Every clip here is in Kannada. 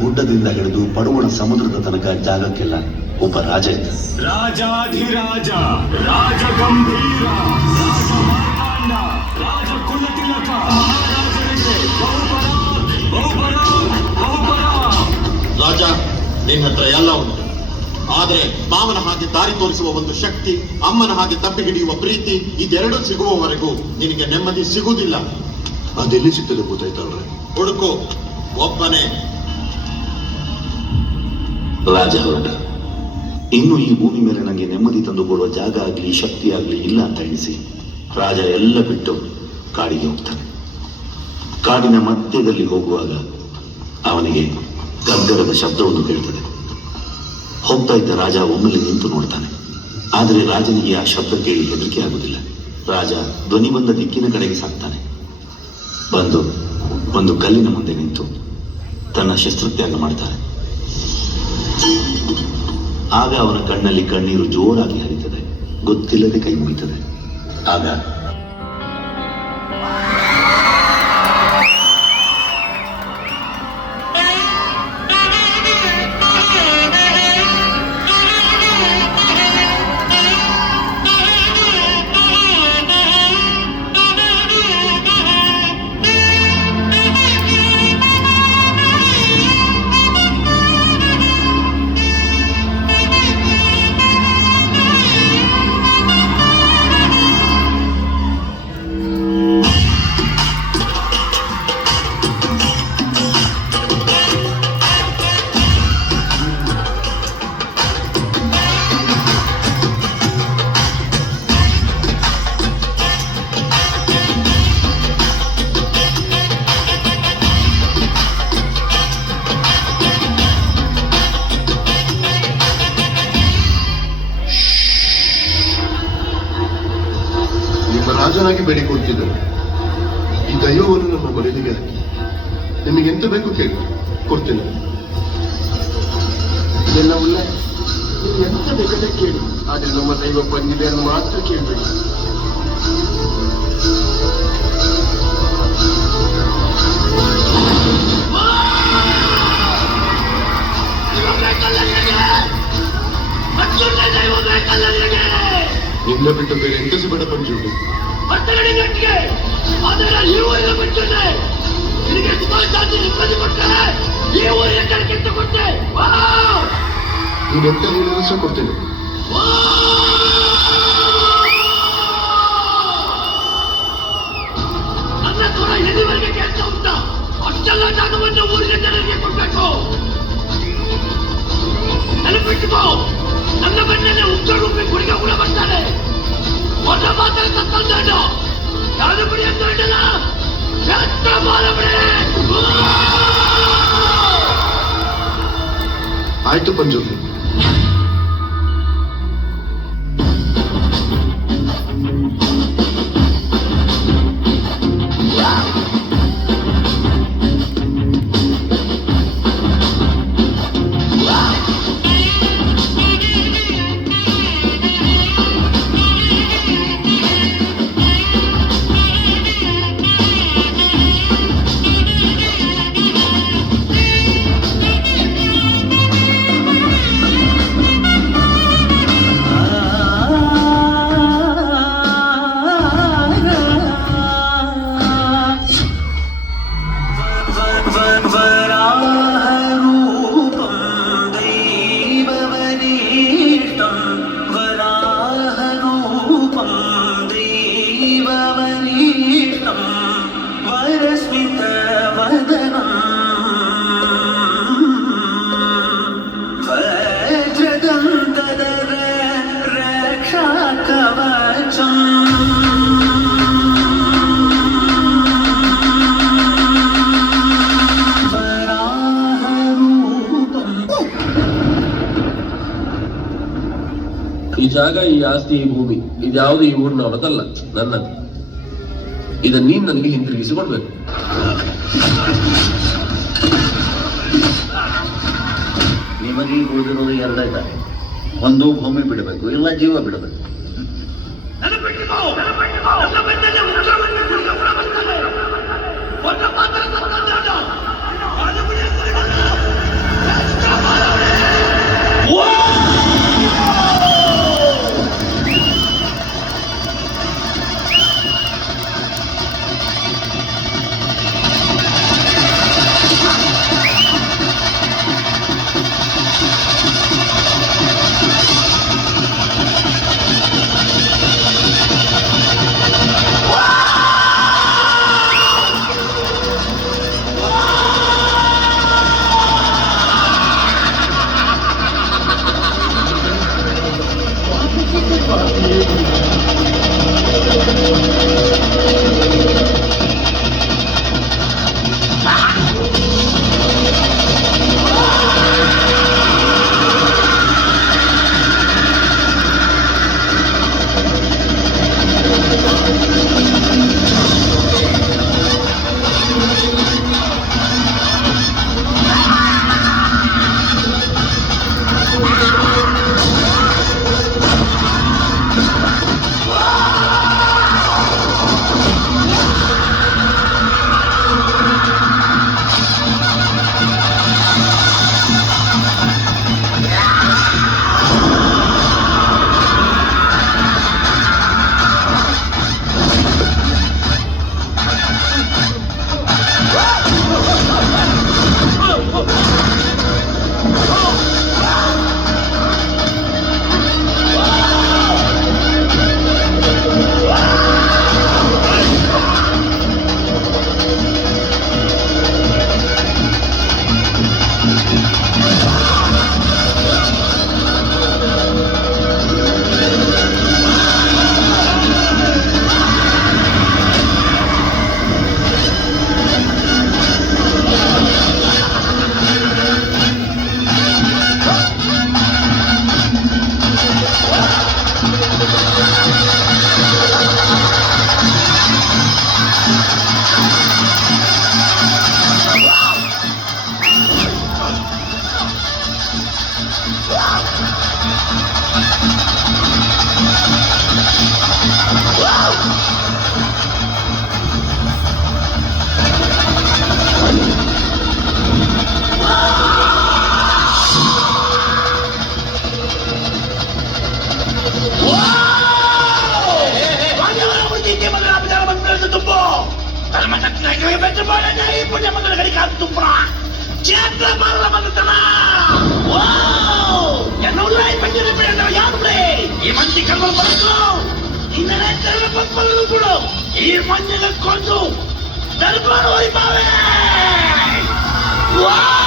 ಗುಡ್ಡದಿಂದ ಹಿಡಿದು ಪಡುವಣ ಸಮುದ್ರದ ತನಕ ಜಾಗಕ್ಕೆಲ್ಲ ಒಬ್ಬ ರಾಜ ಇದ್ದ. ರಾಜಾಧಿರಾಜ, ರಾಜ ಗಂಭೀರ, ರಾಜ ಮಾರ್ತಾಂಡ, ರಾಜ ಕುಲತಿಲಕ, ಮಹಾರಾಜರಿಗೆ ಬಹುಪರ ಬಹುಪರ ಬಹುಪರ. ರಾಜ, ನಿನ್ನ ಹತ್ರ ಎಲ್ಲ ಉಂಟು. ಆದರೆ ಮಾವನ ಹಾಗೆ ದಾರಿ ತೋರಿಸುವ ಒಂದು ಶಕ್ತಿ, ಅಮ್ಮನ ಹಾಗೆ ತಪ್ಪಿ ಹಿಡಿಯುವ ಪ್ರೀತಿ, ಇದೆರಡೂ ಸಿಗುವವರೆಗೂ ನಿನಗೆ ನೆಮ್ಮದಿ ಸಿಗುವುದಿಲ್ಲ. ಅದೆಲ್ಲಿ ಸಿಗ್ತದೆ ಗೊತ್ತಾಯ್ತಲ್ರೆ? ಹುಡುಕು, ಒಬ್ಬನೇ. ರಾಜ ಹೊರಟ. ಇನ್ನು ಈ ಭೂಮಿ ಮೇಲೆ ನನಗೆ ನೆಮ್ಮದಿ ತಂದುಕೊಡುವ ಜಾಗ ಆಗಲಿ ಶಕ್ತಿ ಆಗಲಿ ಇಲ್ಲ ಅಂತ ಎಣಿಸಿ ರಾಜ ಎಲ್ಲ ಬಿಟ್ಟು ಕಾಡಿಗೆ ಹೋಗ್ತಾನೆ. ಕಾಡಿನ ಮಧ್ಯದಲ್ಲಿ ಹೋಗುವಾಗ ಅವನಿಗೆ ಗದ್ದರದ ಶಬ್ದವನ್ನು ಕೇಳ್ತದೆ. ಹೋಗ್ತಾ ಇದ್ದ ರಾಜ ಒಮ್ಮೆಲೆ ನಿಂತು ನೋಡ್ತಾನೆ. ಆದರೆ ರಾಜನಿಗೆ ಆ ಶಬ್ದ ಕೇಳಿ ಹೆದರಿಕೆ ಆಗುವುದಿಲ್ಲ. ರಾಜ ಧ್ವನಿ ಬಂದ ದಿಕ್ಕಿನ ಕಡೆಗೆ ಸಾಕ್ತಾನೆ. ಬಂದು ಒಂದು ಕಲ್ಲಿನ ಮುಂದೆ ನಿಂತು ತನ್ನ ಶಸ್ತ್ರತ್ಯಾಗ ಮಾಡ್ತಾನೆ. ಆಗ ಅವನ ಕಣ್ಣಲ್ಲಿ ಕಣ್ಣೀರು ಜೋರಾಗಿ ಹರಿತದೆ. ಗೊತ್ತಿಲ್ಲದೆ ಕೈ ಮುಗಿತದೆ. ಆಗ ರಾಜನಾಗಿ ಬೇಡಿಕೊಡ್ತಿದ್ದರು. ಈ ದೈವವನ್ನು ನಮ್ಮ ಬಳಿಗೆ ಹಾಕಿ ನಿಮಗೆ ಎಂತ ಬೇಕು ಕೇಳಿ ಕೊಡ್ತೇನೆ. ಇದೆಲ್ಲ ಒಳ್ಳೆ ನೀವು ಎಂತ ಬೇಕಾದ್ರೆ ಕೇಳಿ, ಆದ್ರೆ ನಮ್ಮ ದೈವ ಬಂದಿದೆ ಅನ್ನು ಮಾತ್ರ ಕೇಳಬೇಡಿ. ನಿನ್ನ ಬಿಟ್ಟು ಬೇರೆ ಎಂತ ಬೇಡ ಪಂಚುಂಡಿ. ನೀನೆಂತ ಹೇಳಿದ್ರು ಸಹ ಕೊಡ್ತೇನೆ. ನನ್ನ ಕೂಡ ಎಲ್ಲಿವರೆಗೆ ಕೆಲಸ ಉಂಟಾ ಅಷ್ಟೆಲ್ಲ ಜಾಗವನ್ನು ಊರಿನ ಜನರಿಗೆ ಕೊಡ್ಬೇಕು. ನೆನಪಿಟ್ಟುಕೋ, ನನ್ನ ಬೆನ್ನಲ್ಲಿ ಉಗ್ಗರುಪ್ಪಿ ಗುಡಿಗೆ ಕೂಡ ಬರ್ತಾನೆ. ಮೊದಲ ಮಾತ್ರ ತಪ್ಪಂದ ಯಾರು ಬಿಡಿ ಅಂತ ಹೇಳಲ್ಲ. ಆಯ್ತು ಪಂಜುರ್ಲಿ. ಈ ಜಾಗ, ಈ ಆಸ್ತಿ, ಈ ಭೂಮಿ ಇದ್ಯಾವುದು ಈ ಊರಿನವರದಲ್ಲ, ನನ್ನದು. ಇದನ್ನ ನೀನ್ ನನಗೆ ಹಿಂತಿರುಗಿಸಿ ಕೊಡ್ಬೇಕು. ನಿಮಗೆ ಉಳಿದಿರೋದು ಎರಡಾಯ್ತಾರೆ. ಒಂದು ಭೂಮಿ ಬಿಡಬೇಕು, ಇಲ್ಲ ಜೀವ ಬಿಡಬೇಕು. ಮಾತ್ರ Sebagai percobaan dari punya mengenai dari kantung pra. Chandra marah mengetana. Wow, yang nulai penjuri penjara yang bre. Imanti kalau berlaku. Ini nanti lepas malu pulau. Imannya ke kondu. Dari baru ibawe. Wow.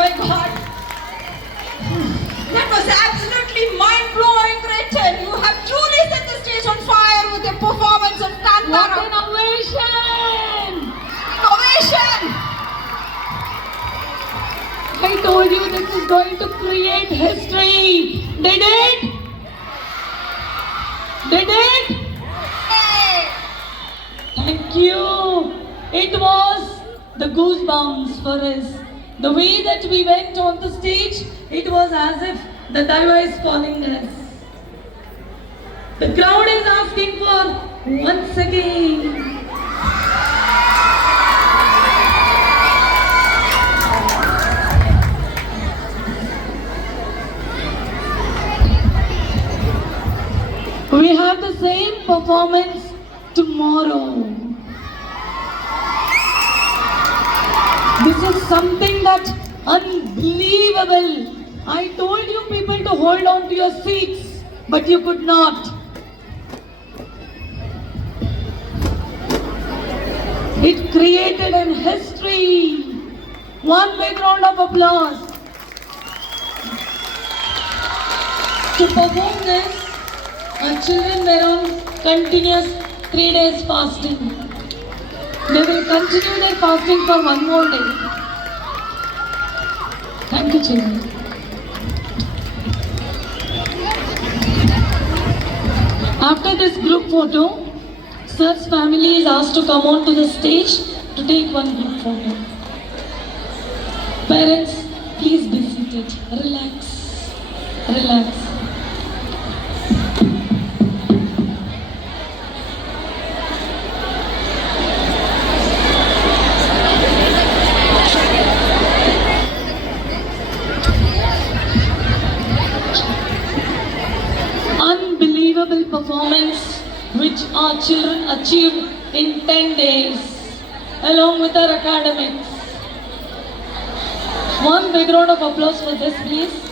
my God. That was absolutely mind-blowing, Gretchen. You have truly set the stage on fire with your performance of Kantara. What an ovation! Ovation! I told you this is going to create history. Did it? Did it? Hey! Thank you. It was the goosebumps for us. The way that we went on the stage, it was as if the Daiva is calling us. The crowd is asking for once again. We have the same performance tomorrow. This is something that's unbelievable. I told you people to hold on to your seats, but you could not. It created an history. One big round of applause. To perform this, our children were on continuous 3 days fasting. They will continue their fasting for one more day. Thank you, children. After this group photo, Sir's family is asked to come on to the stage to take one group photo. Parents, please be seated. Relax. Relax. Unbelievable performance which our children achieved in 10 days along with our academics. One big round of applause for this, please.